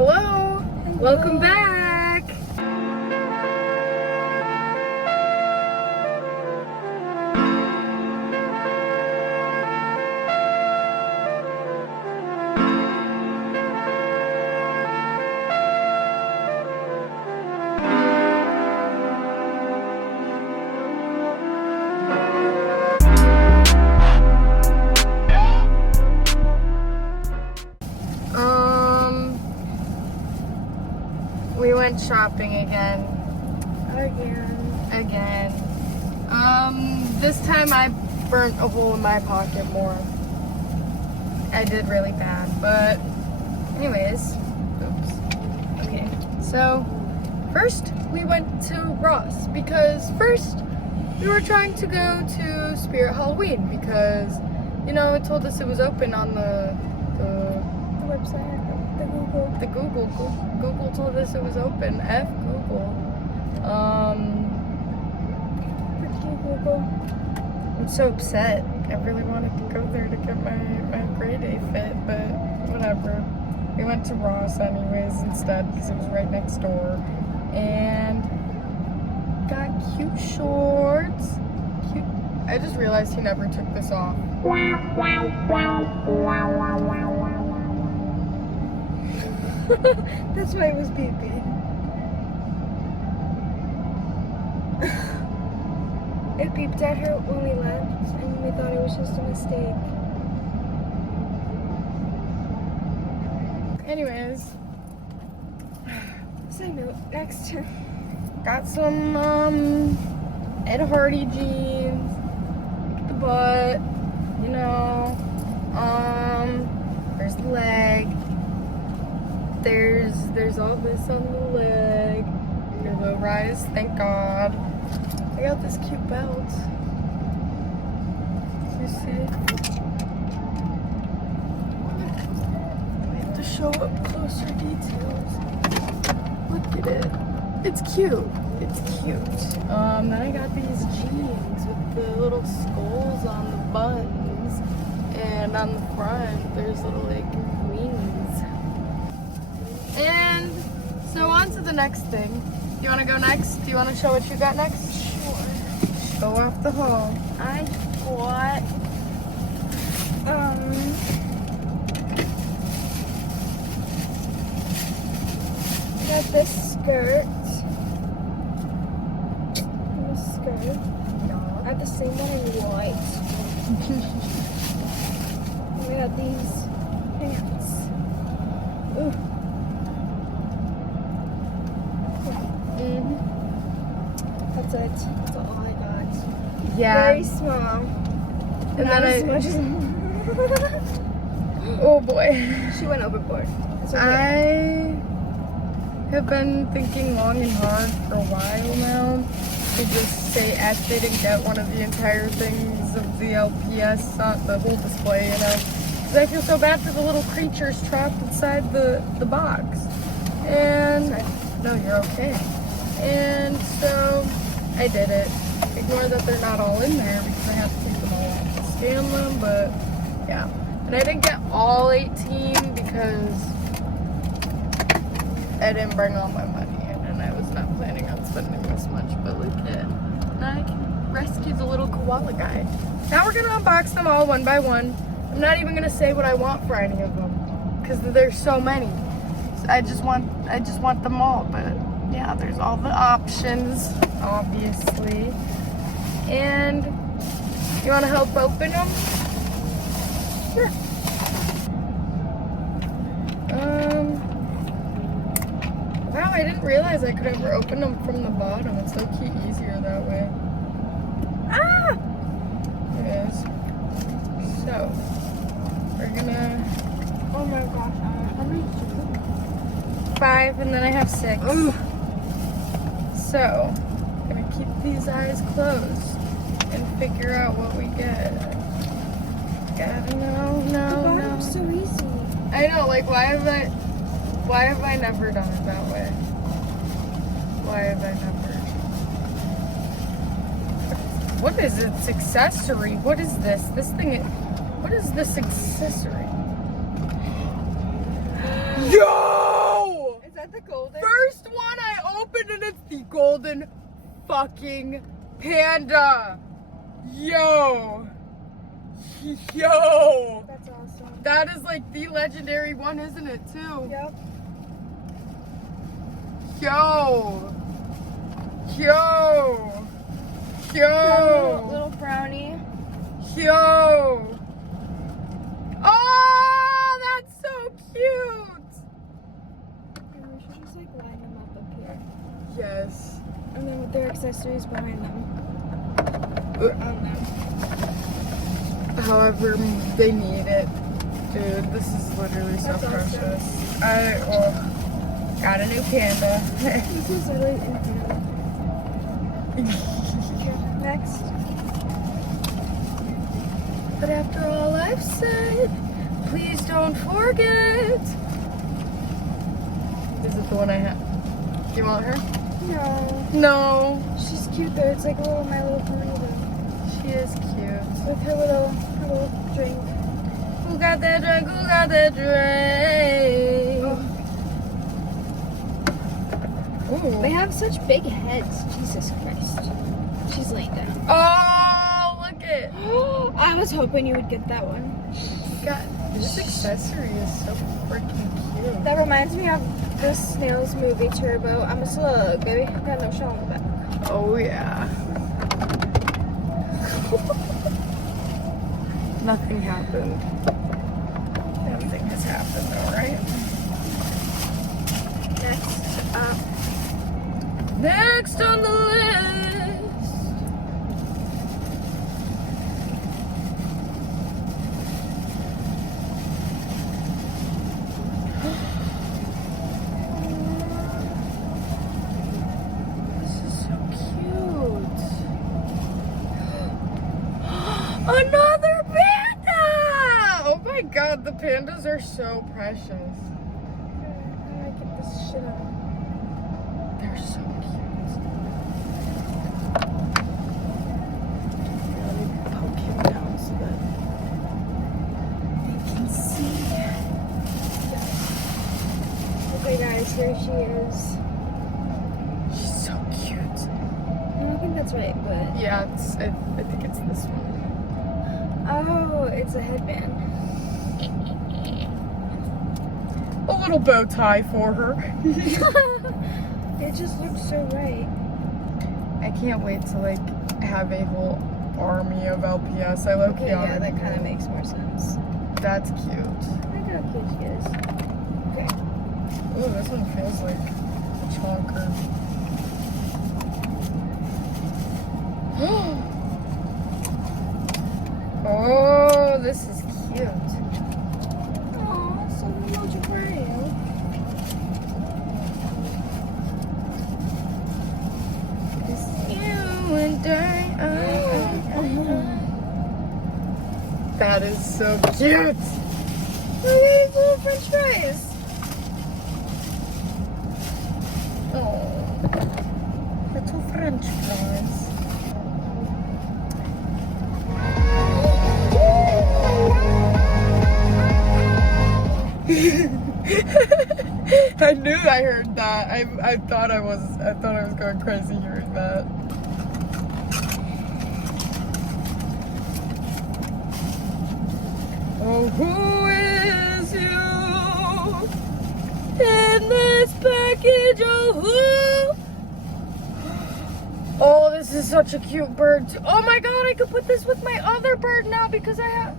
Hello. Welcome back. We went shopping again. Again. This time I burnt a hole in my pocket more. I did really bad, but anyways. Oops. Okay. So, first we went to Ross because first we were trying to go to Spirit Halloween because, you know, it told us it was open on the website. Google told us it was open. F Google. Google. I'm so upset. I really wanted to go there to get my grade A fit, but whatever. We went to Ross anyways instead because it was right next door. And got cute shorts. Cute. I just realized he never took this off. That's why it was beeping. It beeped at her when we left, and we thought it was just a mistake. Anyways. Side note, next. Got some Ed Hardy jeans. The butt. You know. There's the leg. There's all this on the leg. Your low rise, thank God. I got this cute belt. You see? I have to show up closer details. Look at it. It's cute. It's cute. Then I got these jeans with the little skulls on the buttons, and on the front there's little like wings. And so on to the next thing. You want to go next? Do you want to show what you got next? Sure. Show off the haul. I got this skirt. I have the same one in white. We got these pants. Ooh. That's it. That's all I got. Yeah. Very small. And Not then as much as oh boy. she went overboard. It's okay. I have been thinking long and hard for a while now to just say F it and get one of the entire things of the LPS, not the whole display, you know. Because I feel so bad for the little creatures trapped inside the box. And no, you're okay. And so I did it. Ignore that they're not all in there because I have to take them all out to scan them, but yeah. And I didn't get all 18 because I didn't bring all my money in and I was not planning on spending this much, but look at, now I can rescue the little koala guy. Now we're gonna unbox them all one by one. I'm not even gonna say what I want for any of them because there's so many. So I just want them all, but yeah, there's all the options, obviously. And you want to help open them? Sure. Wow, I didn't realize I could ever open them from the bottom. It's so cute, easier that way. Ah! It is. So, we're gonna... Oh my gosh, how many? 5, and then I have 6. Ugh. So, I'm gonna keep these eyes closed and figure out what we get. God, no. The bottom's so easy. I know, like, why have I never done it that way? Why have I never? What is it? It's accessory. What is this? What is this accessory? Yo! golden fucking panda. Yo. Yo. That's awesome. That is like the legendary one, isn't it, too? Yep. Yo. Yo. Yo. Little brownie. Yo. Oh, that's so cute. And we should just like line them up here. Yes. And then with their accessories behind them. On them. However they need it. Dude, this is literally so That's awesome. precious. Got a new panda. This is literally infinite. Next. But after all I've said, please don't forget. Is it the one I have? Do you want her? No. No. She's cute though. It's like a little My Little Pony though. She is cute. With her little drink. Who got that drink? Who got that drink? Ooh. They have such big heads. Jesus Christ. She's laying down. Oh, look it. I was hoping you would get that one. God, this accessory is so freaking cute. That reminds me of the Snails movie Turbo. I'm a slug, baby. Got no shell on the back. Oh, yeah. Nothing happened. Nothing has happened though, right? Next up. Next on the list. This is so cute. Another panda! Oh my god, the pandas are so precious. How do I get this shit on? They're so cute. Let me poke him down so that they can see. Okay guys, here she is. She's so cute. I don't think that's right, but... Yeah, I think it's this one. Oh, it's a headband. A little bow tie for her. It just looks so right. I can't wait to like have a whole army of LPS. I low-key Okay, yeah, already that kind of do. makes more sense. That's cute. Look how cute she is. Okay. Ooh, this one feels like a chonker. Oh, this is cute. Aw, so much braille. It's you and I. That is so cute. Look at these little french fries. Oh, little French fries. I knew I heard that. I thought I was going crazy hearing that. Oh, who is you in this package? Oh, who? Oh, this is such a cute bird. Oh my god, I could put this with my other bird now because I have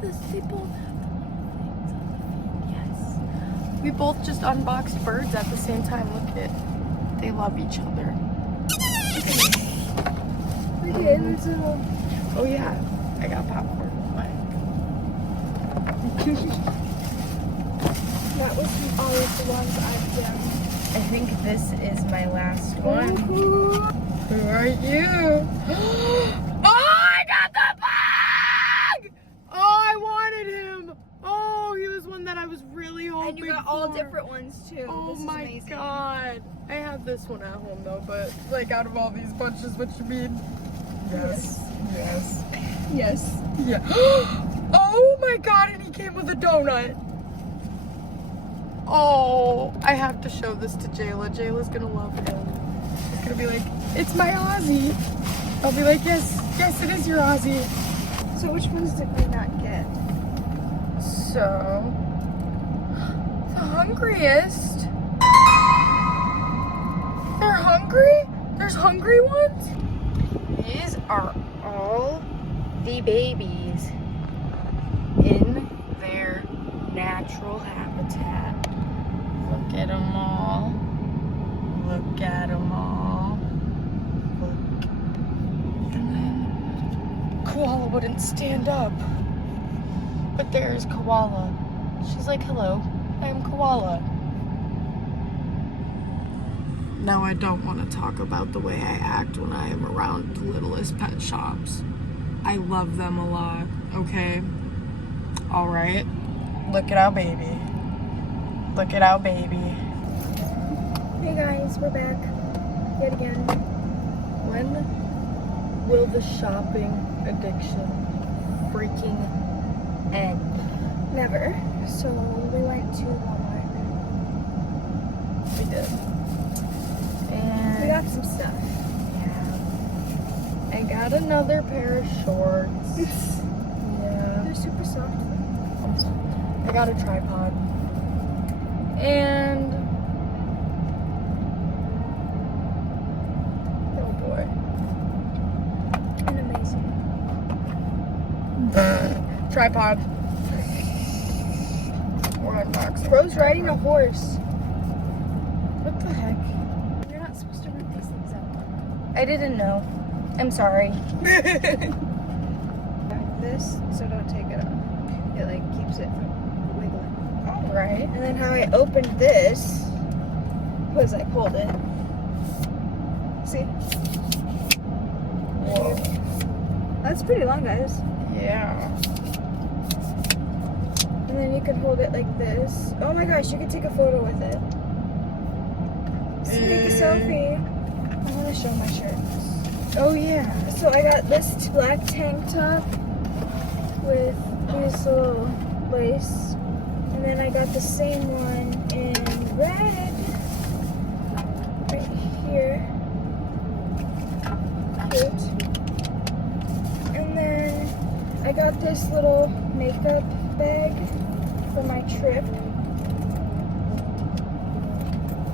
this. They both have the little things on the feet. Yes. We both just unboxed birds at the same time. Look at, they love each other. Look at it, it's a little... Oh yeah, I got popcorn. That was all of the ones I've done. I think this is my last one. Ooh. Who are you? Oh, I got the bag! Oh, I wanted him. Oh, he was one that I was really hoping And you got all for. different ones too. Oh This is my amazing. god. I have this one at home though, but like out of all these bunches, what you mean? Yes. Yes. Yes. Yeah. Oh my god, and he came with a donut. Oh, I have to show this to Jayla. Jayla's gonna love him. He's gonna be like, it's my Aussie. I'll be like, yes, yes, it is your Aussie. So which ones did we not get? So, the hungriest. They're hungry? There's hungry ones? These are all the babies in their natural habitat. Look at them all. Look at them all. Look. And then Koala wouldn't stand up. But there's Koala. She's like, hello, I'm Koala. Now I don't want to talk about the way I act when I am around the Littlest pet shops. I love them a lot, okay? Alright. Look at our baby. Look at our baby. Hey guys, we're back. Yet again. When will the shopping addiction freaking end? Never. So we went to Walmart. We did. And We got some stuff. yeah. I got another pair of shorts. Yeah. They're super soft. I got a tripod. And oh boy. And amazing. Tripod. We're unboxing. Bro's riding a horse. What the heck? You're not supposed to rip these things out. I didn't know. I'm sorry. This, so don't take it off. It like keeps it from wiggling. Alright. And then how I opened this was like hold it. See? Whoa. That's pretty long, guys. Yeah. And then you can hold it like this. Oh my gosh, you can take a photo with it. Take a selfie. I want to show my shirts. Oh yeah. So I got this black tank top with these little lace. And then I got the same one in red. Right here. Cute. And then I got this little makeup bag for my trip.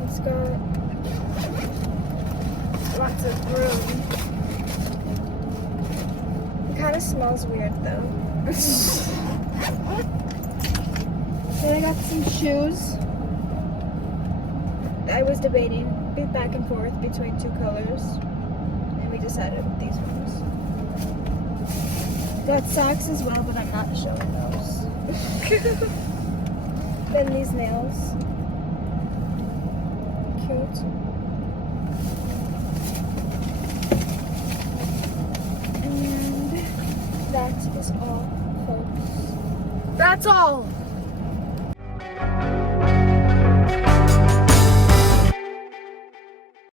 It's got lots of room. It kind of smells weird though. Then I got some shoes. I was debating back and forth between two colors, and we decided with these ones. Got socks as well, but I'm not showing those. Then these nails. Cute. And that is all, folks. That's all.